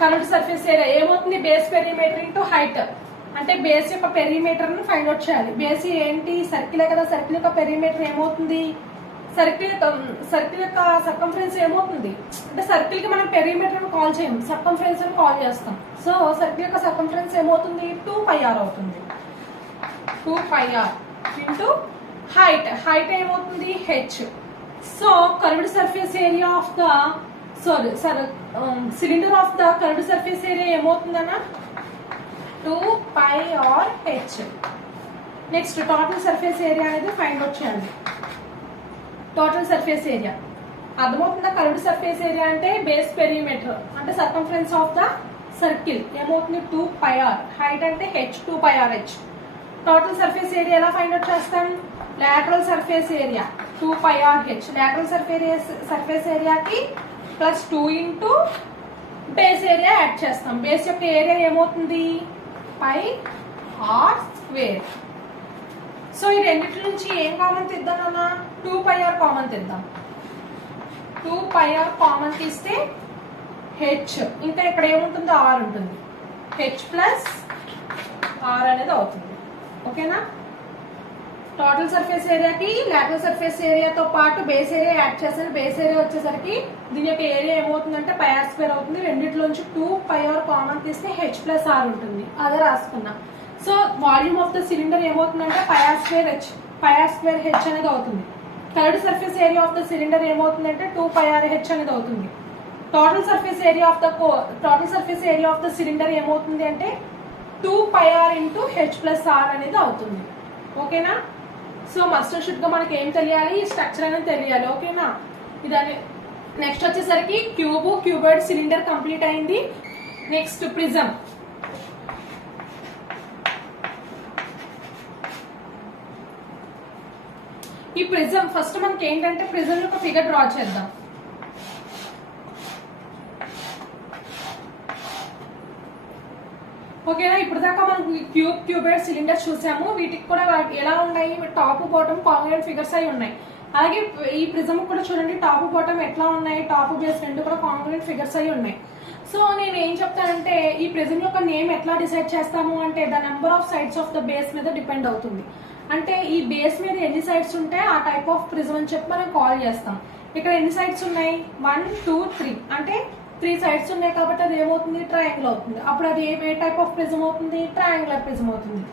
కర్వ్డ్ సర్ఫేస్ ఏరియా ఏమవుతుంది, బేస్ పెరిమీటర్ ఇంటూ హైట్. అంటే బేస్ యొక్క పెరిమీటర్ ను ఫైండ్ అవుట్ చేయాలి. బేస్ ఏంటి, సర్కిలే కదా, సర్కిల్ యొక్క పెరిమీటర్ ఏమవుతుంది, సర్కిల్ యొక్క సర్కంఫరెన్స్ ఏమవుతుంది అంటే సర్కిల్ కి మనం పెరిమీటర్ కాల్ చేయం, సర్కంఫరెన్స్ అని కాల్ చేస్తాం. సో సర్కిల్ యొక్క సర్కంఫరెన్స్ ఏమవుతుంది, 2πr అవుతుంది. 2πr ఇంటూ హైట్, హైట్ ఏమవుతుంది h. So curved surface area of the cylinder of the curved surface area ఏమవుతుందన్నా 2πr h. Next total surface area అనేది find out చేయాలి. Total surface area అర్థమవుతుందా, curved surface area అంటే base perimeter అంటే circumference of the circle ఏమవుతుంది 2πr, height అంటే h, 2πr h. Total surface area ఎలా find out చేస్తాం, lateral surface area 2πr h, lateral surface ఏరియాకి plus 2 into base area add చేస్తాం. Base యొక్క area ఏమవుతుంది పై ఆర్ స్క్వేర్. సో ఈ రెండింటి నుంచి ఏం కామన్ తీద్దాం అన్న, 2πr కామన్ తీద్దాం. 2πr కామన్ తీస్తే హెచ్, ఇంకా ఇక్కడ ఏముంటుందో ఆర్ ఉంటుంది, హెచ్ ప్లస్ ఆర్ అనేది అవుతుంది. ఓకేనా, టోటల్ సర్ఫేస్ ఏరియాకి లాటరల్ సర్ఫేస్ ఏరియాతో పాటు బేస్ ఏరియా యాడ్ చేస్తే బేస్ ఏరియా వచ్చేసరికి దీని యొక్క ఏరియా ఏమవుతుందంటే πr స్క్వేర్ అవుతుంది. రెండిట్లోంచి 2πr కామన్ తీస్తే హెచ్ ప్లస్ ఆర్ ఉంటుంది, అదే రాసుకున్నాం. So volume of the cylinder ఏమవుతుందంటే πr స్క్వేర్ హెచ్ అనేది అవుతుంది. Curved surface area of the cylinder ఏమవుతుందంటే 2πr h అనేది అవుతుంది. Total surface area of the cylinder ఏమవుతుంది అంటే 2πr into H plus r అనేది అవుతుంది. ఓకేనా, సో మస్ట్ షుడ్ గా మనకి ఏం తెలియాలి, స్ట్రక్చర్ అనేది తెలియాలి. ఓకేనా, ఇదని నెక్స్ట్ వచ్చేసరికి క్యూబాయిడ్ సిలిండర్ కంప్లీట్ అయింది. Next prism. ఈ ప్రిజం ఫస్ట్ మనకి ఏంటంటే ప్రిజం యొక్క ఫిగర్ డ్రా చేద్దాం. ఓకేనా, ఇప్పుడు దాకా మనం క్యూబాయిడ్ సిలిండర్ చూసాము. వీటికి కూడా ఎలా ఉన్నాయి, టాప్ బాటమ్ కాంగ్రుయెంట్ ఫిగర్స్ అయి ఉన్నాయి. అలాగే ఈ ప్రిజం కూడా చూడండి, టాప్ బాటమ్ ఎట్లా ఉన్నాయి, టాప్ బేస్ రెండు కూడా కాంగ్రుయెంట్ ఫిగర్స్ అయి ఉన్నాయి. సో నేను ఏం చెప్తానంటే ఈ ప్రిజం యొక్క నేమ్ ఎట్లా డిసైడ్ చేస్తాము అంటే the number of sides of the base మీద డిపెండ్ అవుతుంది. అంటే ఈ బేస్ మీద ఎన్ని సైడ్స్ ఉంటే ఆ టైప్ ఆఫ్ ప్రిజం అని చెప్పి మనం కాల్ చేస్తాం. ఇక్కడ ఎన్ని సైడ్స్ ఉన్నాయి, 1 2 3 అంటే 3 సైడ్స్ ఉన్నాయి కాబట్టి అది ఏమవుతుంది, ట్రయాంగిల్ అవుతుంది. అప్పుడు అది ఏ టైప్ ఆఫ్ ప్రిజం అవుతుంది, ట్రయాంగులర్ ప్రిజం అవుతుంది.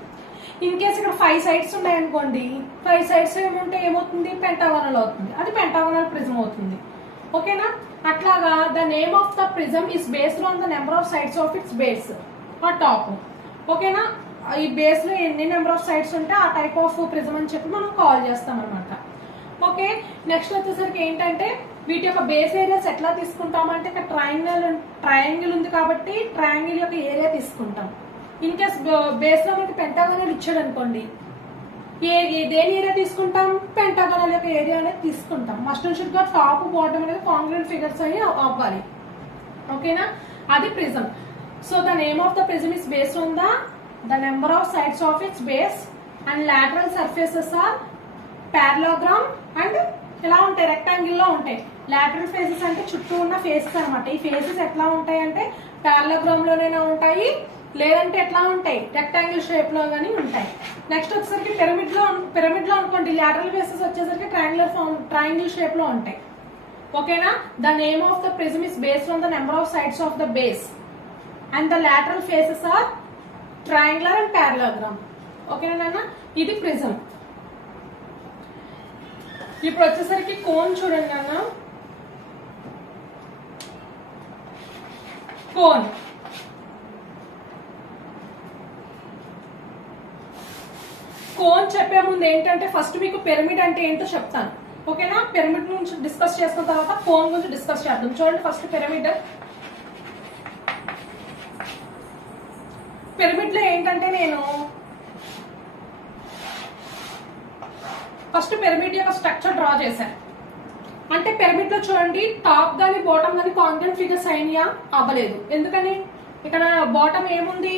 ఇన్ కేస్ ఇక్కడ 5 సైడ్స్ ఉన్నాయి అనుకోండి, 5 సైడ్స్ ఏముంటే ఏమవుతుంది, పెంటాగోనల్ అవుతుంది, అది పెంటాగోనల్ ప్రిజం అవుతుంది. ఓకేనా, అట్లాగా the name of the prism is based on the number of sides of its base ఆ టాప్. ఓకేనా, ఈ బేస్ లో ఎన్ని నెంబర్ ఆఫ్ సైడ్స్ ఉంటే ఆ టైప్ ఆఫ్ ప్రిజం అని చెప్పి మనం కాల్ చేస్తాం అనమాట. ఓకే, నెక్స్ట్ వచ్చేసరికి ఏంటంటే వీటి యొక్క బేస్ ఏరియాస్ ఎట్లా తీసుకుంటామంటే ఇక్కడ ట్రయాంగిల్ ఉంది కాబట్టి ట్రయాంగిల్ యొక్క ఏరియా తీసుకుంటాం. ఇన్ కేస్ బేస్ లో మనకి పెంటాగోనల్ ఇచ్చాడు అనుకోండి, దేని ఏరియా తీసుకుంటాం, పెంటాగోనల్ యొక్క ఏరియా అనేది తీసుకుంటాం. మస్ట్ అండ్ షుడ్ గా టాప్ బాటమ్ అనేది కాంగ్రుయెంట్ ఫిగర్స్ అయ్యి అవ్వాలి. ఓకేనా, అది prism. So the name of the prism is based on the number of sides of its base and lateral surfaces are parallelogram and ఎలా ఉంటాయి, రెక్టాంగిల్ లో ఉంటాయి. లాటరల్ ఫేసెస్ అంటే చుట్టూ ఉన్న ఫేసెస్ అనమాట. ఈ ఫేసెస్ ఎట్లా ఉంటాయి అంటే పారలోగ్రామ్ లోనైనా ఉంటాయి, లేదంటే ఎట్లా ఉంటాయి, రెక్టాంగిల్ షేప్ లో గానీ ఉంటాయి. నెక్స్ట్ వచ్చేసరికి పిరమిడ్ లో అనుకోండి, లాటరల్ ఫేసెస్ వచ్చేసరికి ట్రయాంగిల్ షేప్ లో ఉంటాయి. ఓకేనా, the name of the prism is based on the number of sides of the base and the lateral faces are triangular and parallelogram. ఓకేనా నాన్న, ఇది ప్రిజం. ఇప్పుడు వచ్చేసరికి కోన్ చూడండి నాన్న. కోన్ చెప్పే ముందు ఏంటంటే ఫస్ట్ మీకు పిరమిడ్ అంటే ఏంటో చెప్తాను. ఓకేనా. పిరమిడ్ నుంచి డిస్కస్ చేసుకున్న తర్వాత కోన్ గురించి డిస్కస్ చేద్దాం. చూడండి ఫస్ట్ పిరమిడ్ లో ఏంటంటే నేను ఫస్ట్ పిరమిడ్ యొక్క స్ట్రక్చర్ డ్రా చేశాను. అంటే పిరమిడ్ లో చూడండి టాప్ గానీ బాటమ్ గానీ కాంగ్రెంట్ ఫిగర్స్ అయినా అవ్వలేదు. ఎందుకని ఇక్కడ బాటమ్ ఏముంది,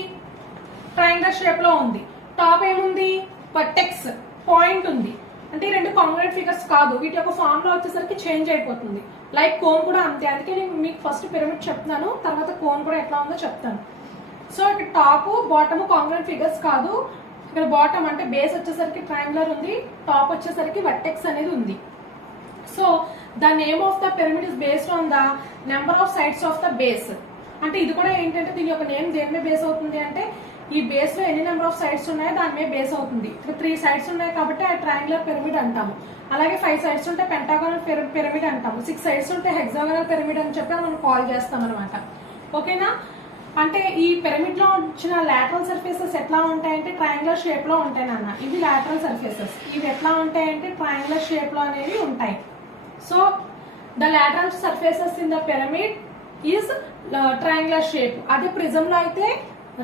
ట్రయాంగిల్ షేప్ లో ఉంది. టాప్ ఏముంది, వర్టెక్స్ పాయింట్ ఉంది. అంటే ఈ రెండు కాంగ్రెంట్ ఫిగర్స్ కాదు. వీటి యొక్క ఫార్ములా వచ్చేసరికి చేంజ్ అయిపోతుంది. లైక్ కోన్ కూడా అంతే. అందుకే నేను మీకు ఫస్ట్ పిరమిడ్ చెప్తున్నాను, తర్వాత కోన్ కూడా ఎట్లా ఉందో చెప్తాను. సో ఇక్కడ టాప్ బాటమ్ కాంగ్రెంట్ ఫిగర్స్ కాదు. ఇక్కడ బాటమ్ అంటే బేస్ వచ్చేసరికి ట్రయాంగులర్ ఉంది, టాప్ వచ్చేసరికి వర్టెక్స్ అనేది ఉంది. So the name of the pyramid is based on the number of sides of the base. అంటే ఇది కూడా ఏంటంటే దీని యొక్క నేమ్ దేని మీద బేస్ అవుతుంది అంటే ఈ బేస్ లో ఎన్ని నెంబర్ ఆఫ్ సైడ్స్ ఉన్నాయో దాని మీద బేస్ అవుతుంది. ఇక్కడ 3 సైడ్స్ ఉన్నాయి కాబట్టి ఆ ట్రయాంగులర్ పిరమిడ్ అంటాము. అలాగే 5 సైడ్స్ ఉంటే పెంటాగోనల్ పిరమిడ్ అంటాము. 6 సైడ్స్ ఉంటే హెక్సాగోనల్ పిరమిడ్ అని చెప్పి మనం కాల్ చేస్తాం అనమాట. ఓకేనా. అంటే ఈ పిరమిడ్ లో వచ్చిన లాటరల్ సర్ఫేసెస్ ఎట్లా ఉంటాయంటే ట్రయాంగులర్ షేప్ లో ఉంటాయి నాన్న. ఇవి లాటరల్ సర్ఫేసెస్. ఇవి ఎట్లా ఉంటాయంటే ట్రయాంగులర్ షేప్ లో అనేవి ఉంటాయి. So the lateral surfaces in the pyramid is triangular shape. అదే ప్రిజం లో అయితే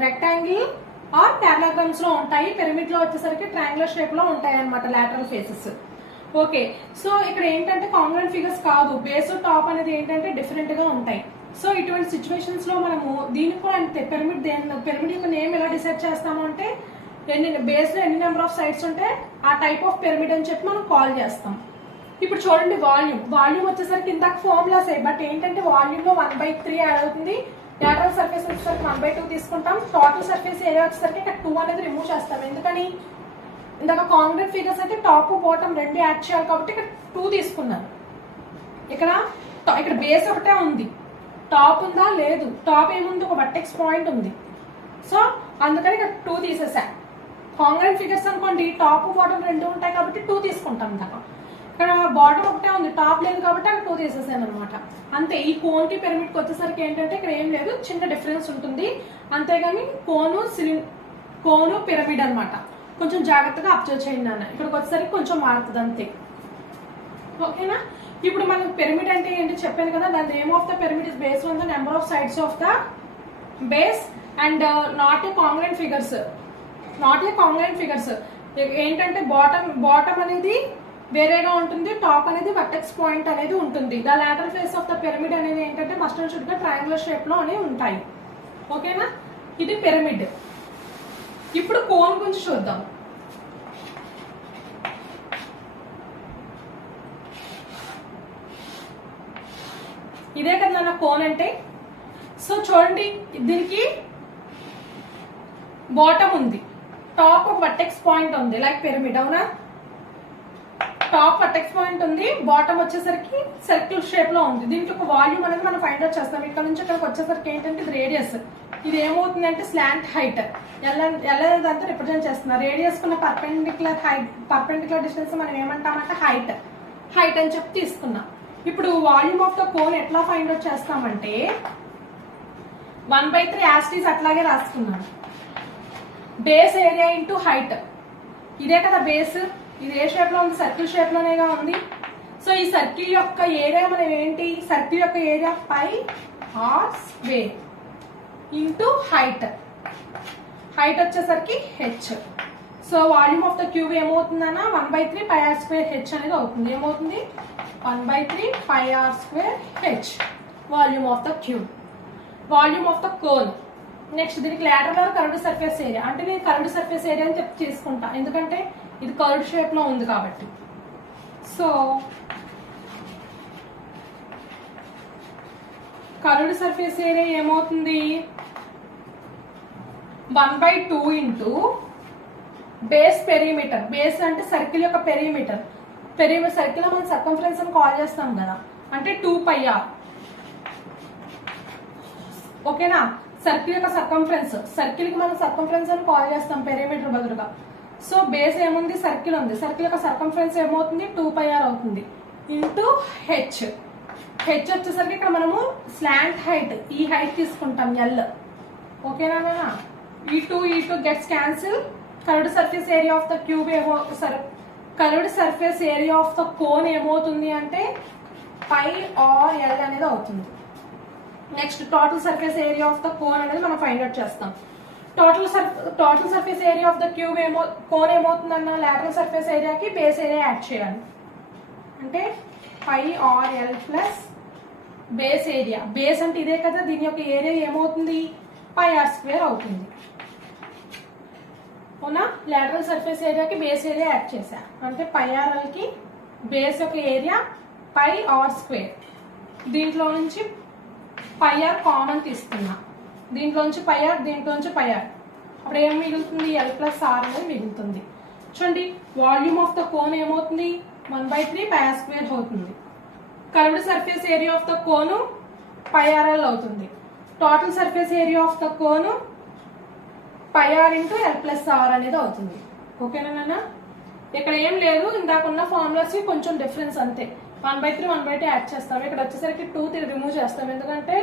రెక్టాంగిల్ ఆర్ పారాగ్రామ్స్ లో ఉంటాయి. పిరమిడ్ లో వచ్చేసరికి ట్రయాంగులర్ షేప్ లో ఉంటాయి అనమాట లాటరల్ ఫేసెస్. ఓకే. సో ఇక్కడ ఏంటంటే కాంగ్రెంట్ ఫిగర్స్ కాదు, బేస్ టాప్ అనేది ఏంటంటే డిఫరెంట్ గా ఉంటాయి. సో ఇటువంటి సిచ్యువేషన్స్ లో మనము దీనికి కూడా అంతే. పిరమిడ్ యొక్క నేమ్ ఎలా డిసైడ్ చేస్తాము అంటే బేస్ లో ఎన్ని నెంబర్ ఆఫ్ సైడ్స్ ఉంటే ఆ టైప్ ఆఫ్ పిరమిడ్ అని చెప్పి మనం కాల్ చేస్తాం. ఇప్పుడు చూడండి వాల్యూమ్ వచ్చేసరికి ఇందాక ఫార్ములాస్ బట్ ఏంటంటే వాల్యూమ్ లో 1/3 యాడ్ అవుతుంది. లాటరల్ సర్ఫేస్ వచ్చేసరికి 1/2 తీసుకుంటాం. టోటల్ సర్ఫేస్ ఏరియా వచ్చేసరికి ఇక్కడ 2 అనేది రిమూవ్ చేస్తాం. ఎందుకని ఇందాక కాంగ్రెంట్ ఫిగర్స్ అయితే టాప్ బాటమ్ రెండు యాడ్ చేయాలి కాబట్టి ఇక్కడ 2 తీసుకున్నాను. ఇక్కడ బేస్ ఒకటే ఉంది, టాప్ ఉందా లేదు. టాప్ ఏముంది, ఒక వర్టెక్స్ పాయింట్ ఉంది. సో అందుకని ఇక్కడ 2 తీసేసా. కాంగ్రెంట్ ఫిగర్స్ అనుకోండి టాప్ బాటమ్ రెండు ఉంటాయి కాబట్టి 2 తీసుకుంటాం. ఇక్కడ బాటమ్ ఒకటే ఉంది, టాప్ లేదు కాబట్టి అక్కడ 2 తీసేసాను అనమాట. అంతే. ఈ కోన్ కి పిరమిడ్ కి వచ్చేసరికి ఏంటంటే ఇక్కడ ఏం లేదు, చిన్న డిఫరెన్స్ ఉంటుంది. అంతేగాని కోను పిరమిడ్ అనమాట. కొంచెం జాగ్రత్తగా అబ్జర్వ్ చేయండి నాన్న. ఇక్కడికి వచ్చేసరికి కొంచెం మారుతుంది అంతే. ఓకేనా. ఇప్పుడు మనకు పిరమిడ్ అంటే ఏంటి చెప్పాను కదా. The name of the pyramid is based on the number of sides of the base and not a congruent figures. ఏంటంటే బాటమ్ అనేది వేరేగా ఉంటుంది, టాప్ అనేది వర్టెక్స్ పాయింట్ అనేది ఉంటుంది. The lateral face of the pyramid అనేది ఏంటంటే మస్ట్ అండ్ షుడ్ గా ట్రయాంగులర్ షేప్ లో అనేవి ఉంటాయి. ఓకేనా. ఇది పిరమిడ్. ఇప్పుడు కోన్ గురించి చూద్దాం. ఇదే కదా నా కోన్ అంటే. సో చూడండి దీనికి బాటమ్ ఉంది, టాప్ ఒక వర్టెక్స్ పాయింట్ ఉంది లైక్ పిరమిడ్. అవునా. టాప్ వర్టెక్స్ పాయింట్ ఉంది, బాటమ్ వచ్చేసరికి సర్కిల్ షేప్ లో ఉంది. దీంట్లో ఒక వాల్యూమ్ అనేది మనం ఫైండ్ అవుట్ చేస్తాం. ఇక్కడ నుంచి ఇక్కడికి వచ్చేసరికి ఏంటంటే ఇది రేడియస్. ఇది ఏమవుతుంది అంటే స్లాంట్ హైట్ ఎల్లంతా రిప్రజెంట్ చేస్తున్నారు. రేడియస్ కున్న పర్పెండిక్యులర్ డిస్టెన్స్ మనం ఏమంటామంటే హైట్ అని చెప్పి తీసుకున్నాం. ఇప్పుడు వాల్యూమ్ ఆఫ్ ద కోన్ ఎట్లా ఫైండ్ అవుట్ చేస్తామంటే 1/3 యాస్టీస్ అట్లాగే రాసుకున్నాను. Base area into height. ఇదే కదా బేస్. ఇది ఏ షేప్ లో ఉంది, సర్కిల్ షేప్ లోనేగా ఉంది. సో ఈ సర్కిల్ యొక్క ఏరియా మనం ఏంటి, సర్కిల్ యొక్క ఏరియా πr² ఇంటూ హైట్ వచ్చేసరికి h. So volume of the cube ఏమవుతుందన్నా 1/3 πr²h అనేది అవుతుంది. ఏమవుతుంది 1/3 πr²h volume of the cube. Volume of the cone. Next దీనికి లాటరల్ కర్వ్డ్ సర్ఫేస్ ఏరియా. అంటే నేను కర్వ్డ్ సర్ఫేస్ ఏరియా అని చెప్పి తీసుకుంటా, ఎందుకంటే ఇది కర్వ్డ్ షేప్ లో ఉంది కాబట్టి. సో కర్వ్డ్ సర్ఫేస్ ఏరియా ఏమవుతుంది 1/2 ఇంటూ బేస్ పెరిమీటర్. బేస్ అంటే సర్కిల్ యొక్క పెరిమీటర్. సర్కిల్ మనం సర్కంఫరెన్స్ అని కాల్ చేస్తాం కదా, అంటే 2πr. ఓకేనా. సర్కిల్ యొక్క సర్కంఫరెన్స్, సర్కిల్ కి మనం సర్కంఫరెన్స్ అని కాల్ చేస్తాం పెరిమీటర్ బదులుగా. సో బేస్ ఏముంది, సర్కిల్ ఉంది. సర్కిల్ యొక్క సర్కంఫరెన్స్ ఏమవుతుంది 2πr అవుతుంది ఇంటూ h. వచ్చేసరికి ఇక్కడ మనము స్లాంట్ హైట్, ఈ హైట్ తీసుకుంటాం L. ఓకేనా. ఈ two gets cancel. Curved surface area of the cube curved surface area of the cone ఏమవుతుంది అంటే పై ఆర్ ఎల్ అనేది అవుతుంది. Next total surface area of the cone అనేది మనం ఫైండ్ అవుట్ చేస్తాం. Total surface area of the cube cone ఏమవుతుందన్న lateral surface ఏరియాకి base area add చేయాలి. అంటే pi r l plus base area. Base అంటే ఇదే కదా, దీని యొక్క ఏరియా ఏమవుతుంది పై ఆర్ స్క్వేర్ అవుతుంది. అవునా, లాటరల్ సర్ఫేస్ ఏరియాకి బేస్ ఏరియా యాడ్ చేశా అంటే పై ఆర్ ఎల్ కి బేస్ యొక్క ఏరియా పై ఆర్ స్క్వేర్. దీంట్లో నుంచి పై ఆర్ కామన్ తీసుకున్నా, దీంట్లోంచి పై ఆర్, దీంట్లోంచి పై ఆర్, అప్పుడు ఏం మిగులుతుంది ఎల్ ప్లస్ ఆర్ అనేది మిగులుతుంది. చూడండి వాల్యూమ్ ఆఫ్ ద కోన్ ఏమవుతుంది 1/3 పై ఆర్ స్క్వేర్ అవుతుంది. Curved surface area of the cone pi r l అవుతుంది. Total surface area of the cone pi r into l plus r అనేది అవుతుంది. ఓకేనా నాన్న, ఇక్కడ ఏం లేదు, ఇందాకున్న ఫార్ములాస్ కొంచెం డిఫరెన్స్ అంతే. 1/3 1/2 యాడ్ చేస్తాం, ఇక్కడ వచ్చేసరికి 2 రిమూవ్ చేస్తాం, ఎందుకంటే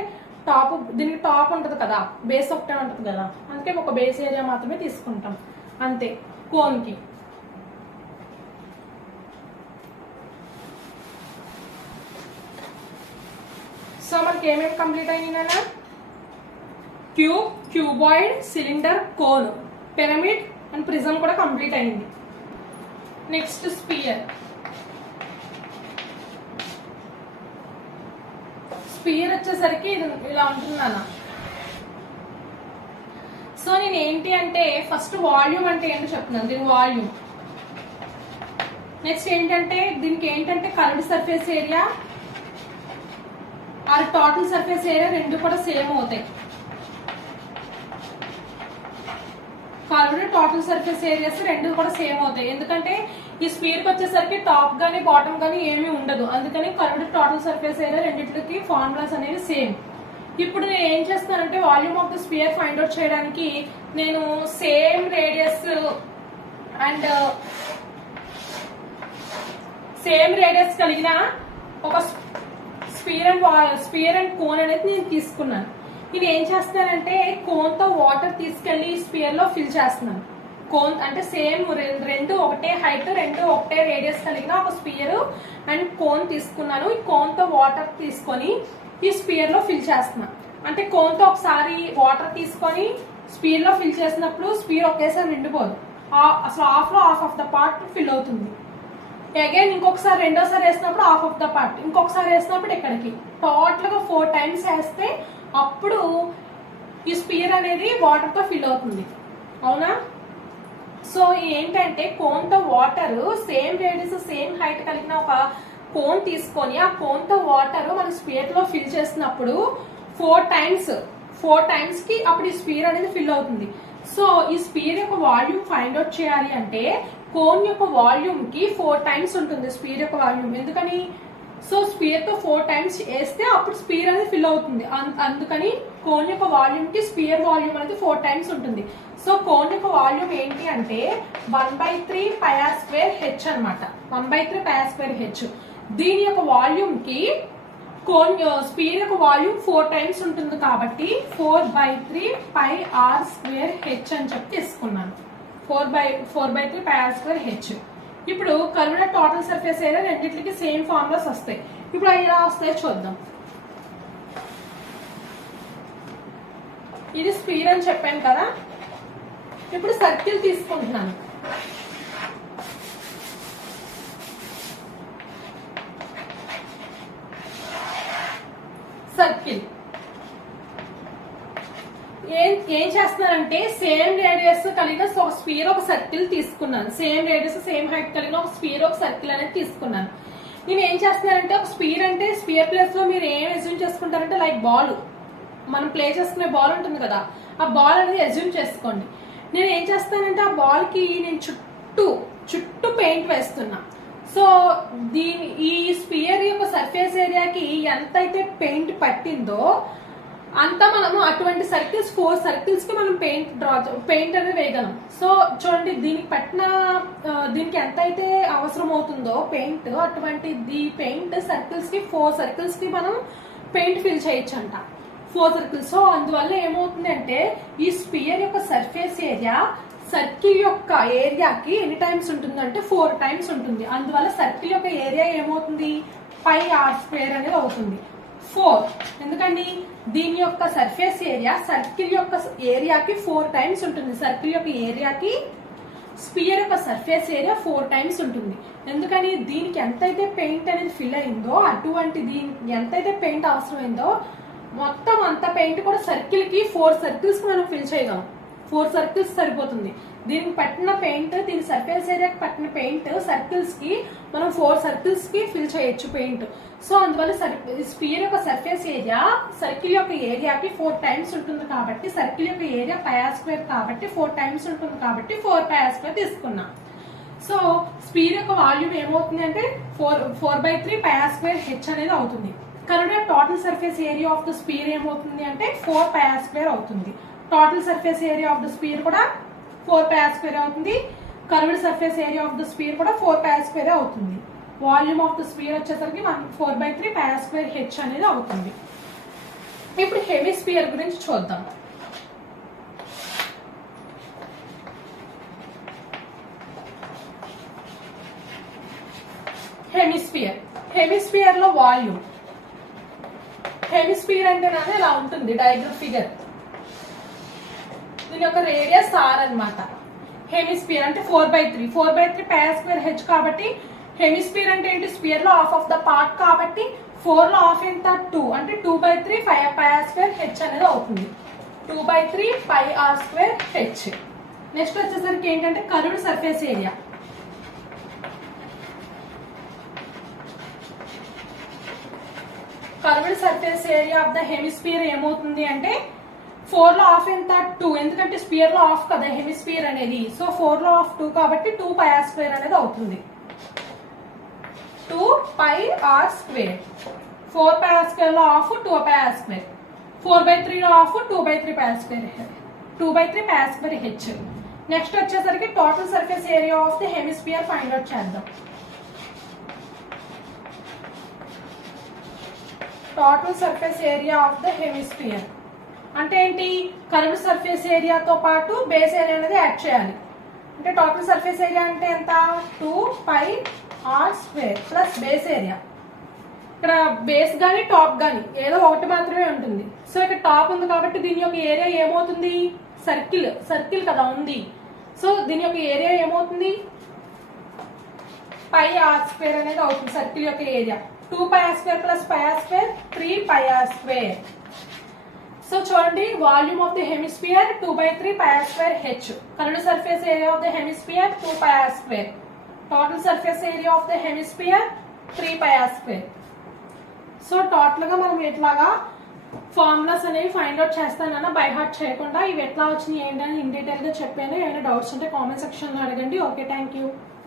టాప్ దీనికి టాప్ ఉంటుంది కదా, బేస్ ఒకటే ఉంటుంది కదా, అందుకే ఒక బేస్ ఏరియా మాత్రమే తీసుకుంటాం అంతే కోన్ కి. సో మనకి ఏమేమి కంప్లీట్ అయినాయి నాన్న? Cube, cuboid, cylinder, cone, pyramid and prism కూడా కంప్లీట్ అయింది. Next sphere. స్పియర్ వచ్చేసరికి ఇది ఇలా ఉంటుంది అన్న. సో నేను ఏంటి అంటే ఫస్ట్ వాల్యూమ్ అంటే ఏంటో చెప్తున్నాను, దీని వాల్యూమ్. నెక్స్ట్ ఏంటంటే దీనికి ఏంటంటే curved surface area or total surface area రెండు కూడా సేమ్ అవుతాయి. కర్వ్డ్ టోటల్ సర్ఫేస్ ఏరియాస్ రెండు కూడా సేమ్ అవుతాయి, ఎందుకంటే ఈ స్పియర్ కి వచ్చేసరికి టాప్ గానీ బాటమ్ గానీ ఏమీ ఉండదు, అందుకని కర్వ్డ్ టోటల్ సర్ఫేస్ ఏరియా రెండింటికి ఫార్ములాస్ అనేవి సేమ్. ఇప్పుడు నేను ఏం చేస్తానంటే volume of the spear find out చేయడానికి నేను సేమ్ రేడియస్ అండ్ కలిగిన ఒక స్పియర్ అండ్ కోన్ అనేది నేను తీసుకున్నాను. నేను ఏం చేస్తానంటే కోన్ తో వాటర్ తీసుకెళ్లి స్పియర్ లో ఫిల్ చేస్తున్నాను. కోన్ అంటే సేమ్ రెండు ఒకటే హైట్, రెండు ఒకటే రేడియస్ కలిగిన ఒక స్పియర్ అండ్ కోన్ తీసుకున్నాను. ఈ కోన్ తో వాటర్ తీసుకొని ఈ స్పియర్ లో ఫిల్ చేస్తున్నా. అంటే కోన్ తో ఒకసారి వాటర్ తీసుకొని స్పియర్ లో ఫిల్ చేసినప్పుడు స్పియర్ ఒకేసారి నిండిపోదు, అసలు half of the part fill అవుతుంది. అగైన్ ఇంకొకసారి రెండోసారి వేసినప్పుడు హాఫ్ ఆఫ్ ద పార్ట్, ఇంకొకసారి వేసినప్పుడు ఇక్కడికి, టోటల్ గా 4 times వేస్తే అప్పుడు ఈ స్పియర్ అనేది వాటర్ తో ఫిల్ అవుతుంది. అవునా, సో ఏంటంటే కోన్ తో water same radius same height కలిగిన ఒక కోన్ తీసుకొని ఆ కోన్ తో వాటర్ మన స్పియర్ లో ఫిల్ చేసినప్పుడు 4 times కి అప్పుడు ఈ స్పియర్ అనేది ఫిల్ అవుతుంది. సో ఈ స్పియర్ యొక్క వాల్యూమ్ ఫైండ్ అవుట్ చేయాలి అంటే కోన్ యొక్క వాల్యూమ్ కి 4 times ఉంటుంది స్పియర్ యొక్క వాల్యూమ్. ఎందుకని? సో స్పియర్ తో 4 times వేస్తే అప్పుడు స్పియర్ అనేది ఫిల్ అవుతుంది, అందుకని కోన్ యొక్క వాల్యూమ్ కి స్పియర్ వాల్యూమ్ అనేది 4 times ఉంటుంది. సో కోన్ యొక్క వాల్యూమ్ ఏంటి అంటే 1/3 పై ఆర్ స్క్వేర్ హెచ్ అనమాట. 1/3 పై ఆర్ స్క్వేర్ హెచ్. దీని యొక్క వాల్యూమ్ కి కోన్ స్పియర్ యొక్క వాల్యూమ్ 4 times ఉంటుంది కాబట్టి 4/3 పై ఆర్ స్క్వేర్ హెచ్ అని చెప్పి తీసుకున్నాను. 4/3 పై ఆర్ స్క్వేర్ హెచ్. ఇప్పుడు కర్వ్డ్ టోటల్ సర్ఫేస్ ఏరియా రెండింటికి సేమ్ ఫార్ములాస్ వస్తాయి. ఇప్పుడు అవి ఎలా వస్తాయో చూద్దాం. ఇది స్పియర్ అని చెప్పాను కదా, ఇప్పుడు సర్కిల్ తీసుకుంటున్నాను. సర్కిల్ ఏం చేస్తున్నానంటే సేమ్ రేడియస్ కలిగిన ఒక స్పియర్ ఒక సర్కిల్ తీసుకున్నాను. సేమ్ రేడియస్ సేమ్ హైట్ కలిగిన ఒక స్పియర్ ఒక సర్కిల్ అనేది తీసుకున్నాను. నేను ఏం చేస్తున్నానంటే ఒక స్పియర్ అంటే స్పియర్ ప్లేస్ లో మీరు ఏం అజ్యూమ్ చేసుకుంటారంటే లైక్ బాల్, మనం ప్లే చేసుకునే బాల్ ఉంటుంది కదా, ఆ బాల్ అనేది అజ్యూమ్ చేసుకోండి. నేను ఏం చేస్తానంటే ఆ బాల్ కి నేను చుట్టూ పెయింట్ వేస్తున్నా. సో ఈ స్పియర్ యొక్క సర్ఫేస్ ఏరియాకి ఎంతైతే పెయింట్ పట్టిందో అంతా మనము అటువంటి సర్కిల్స్ 4 circles కి మనం పెయింట్ అనేది వేయగలం. సో చూడండి దీనికి ఎంత అయితే అవసరం అవుతుందో పెయింట్, అటువంటి పెయింట్ సర్కిల్స్ కి 4 circles కి మనం పెయింట్ ఫిల్ చేయొచ్చు అంట. 4 circles. సో అందువల్ల ఏమవుతుంది అంటే ఈ స్పియర్ యొక్క సర్ఫేస్ ఏరియా సర్కిల్ యొక్క ఏరియాకి ఎన్ని టైమ్స్ ఉంటుందంటే 4 టైమ్స్ ఉంటుంది. అందువల్ల సర్కిల్ యొక్క ఏరియా ఏమవుతుంది, పై ఆర్ స్క్వేర్ అనేది అవుతుంది 4. ఎందుకండి దీని యొక్క సర్ఫేస్ ఏరియా సర్కిల్ యొక్క ఏరియాకి 4 టైమ్స్ ఉంటుంది. సర్కిల్ యొక్క ఏరియాకి స్పియర్ యొక్క సర్ఫేస్ ఏరియా 4 టైమ్స్ ఉంటుంది. ఎందుకని దీనికి ఎంతైతే పెయింట్ అనేది ఫిల్ అయిందో, అటువంటి దీనికి ఎంతైతే పెయింట్ అవసరమైందో మొత్తం అంత పెయింట్ కూడా సర్కిల్ కి 4 సర్కిల్స్ కి మనం ఫిల్ చేయగలం. 4 సర్కిల్స్ సరిపోతుంది. దీనికి పట్టిన పెయింట్, దీని సర్ఫేస్ ఏరియాకి పట్టిన పెయింట్ సర్కిల్స్ కి మనం 4 సర్కిల్స్ కి ఫిల్ చేయొచ్చు పెయింట్. సో అందువల్ల స్పియర్ యొక్క సర్ఫేస్ ఏరియా సర్కిల్ యొక్క ఏరియాకి 4 టైమ్స్ ఉంటుంది కాబట్టి, సర్కిల్ యొక్క ఏరియా పై ఆర్ స్క్వేర్ కాబట్టి 4 టైమ్స్ ఉంటుంది కాబట్టి 4 పై ఆర్ స్క్వేర్ తీసుకున్నాం. సో స్పియర్ యొక్క వాల్యూమ్ ఏమవుతుంది అంటే 4/3 పై ఆర్ స్క్వేర్ హెచ్ అనేది అవుతుంది. కనుక total surface area of the spear ఏమవుతుంది అంటే 4 పై ఆర్ స్క్వేర్ అవుతుంది. Total surface area of the spear కూడా 4 పై ఆర్ స్క్వేర్ అవుతుంది. Curved surface area of the spear కూడా 4 పై ఆర్ స్క్వేర్ అవుతుంది. వాల్యూమ్ ఆఫ్ ద స్పియర్ వచ్చేసరికి 4/3 పై r square H అనేది అవుతుంది. ఇప్పుడు హెమిస్పియర్ గురించి చూద్దాం. హెమిస్పియర్ లో వాల్యూమ్, హెమిస్పియర్ అంటే ఇలా ఉంటుంది డయాగ్రామ్ ఫిగర్. దీని యొక్క రేడియస్ ఆర్ అన్నమాట. హెమిస్పియర్ అంటే 4/3 పై ఆర్ స్క్వేర్ హెచ్ కాబట్టి హెమిస్పియర్ అంటే ఏంటి, స్పియర్ లో హాఫ్ ఆఫ్ ద పార్ట్ కాబట్టి 4 లో హాఫ్ ఎంత 2 అంటే 2/3 పై ఆర్ స్క్వేర్ హెచ్ అనేది అవుతుంది. 2/3 pi r square h. Next వచ్చేసరికి ఏంటంటే curved surface area. Curved surface area of the hemisphere ఏమవుతుంది అంటే 4 లో హాఫ్ ఎంత 2, ఎందుకంటే స్పియర్ లో హాఫ్ కదా హెమిస్పియర్ అనేది. సో 4 లో హాఫ్ 2 కాబట్టి 2 పై ఆర్ స్క్వేర్ అనేది అవుతుంది. 2 pi r square. 4 pi r square లో హాఫ్ 2 పై ఆర్ స్క్వేర్. 4/3 లో half 2/3 pi r square. 2/3 pi r square h. Next వచ్చేసరికి total surface area of the hemisphere find out చేద్దాం. Total surface area of the hemisphere అంటే ఏంటి, curved surface ఏరియాతో పాటు base area అనేది add చేయాలి. అంటే టోటల్ సర్ఫేస్ ఏరియా అంటే ఎంత 2 pi r square plus base area. ఇక్కడ బేస్ గానీ టాప్ గానీ ఏదో ఒకటి మాత్రమే ఉంటుంది. సో ఇక్కడ టాప్ ఉంది కాబట్టి దీని యొక్క ఏరియా ఏమవుతుంది, సర్కిల్ కదా ఉంది. సో దీని యొక్క ఏరియా ఏమవుతుంది పై ఆర్ స్క్వేర్ అనేది అవుతుంది. సర్కిల్ యొక్క area 2 pi r square plus pi r square 3 pi r square. So చూడండి volume of the hemisphere 2/3 pi r square h. Curved surface area of the hemisphere 2 pi r square. Total surface area of the hemisphere 3 pi r square. So total గా మనం ఎట్లాగా formulas అనేవి find out చేస్తానన్నా by heart చేయకుండా ఇవి ఎట్లా వచ్చినాయి ఏంటని ఇన్ డీటెయిల్ గా చెప్పాను. ఏమైనా డౌట్స్ ఉంటే కామెంట్ సెక్షన్ లో అడగండి. Okay, thank you.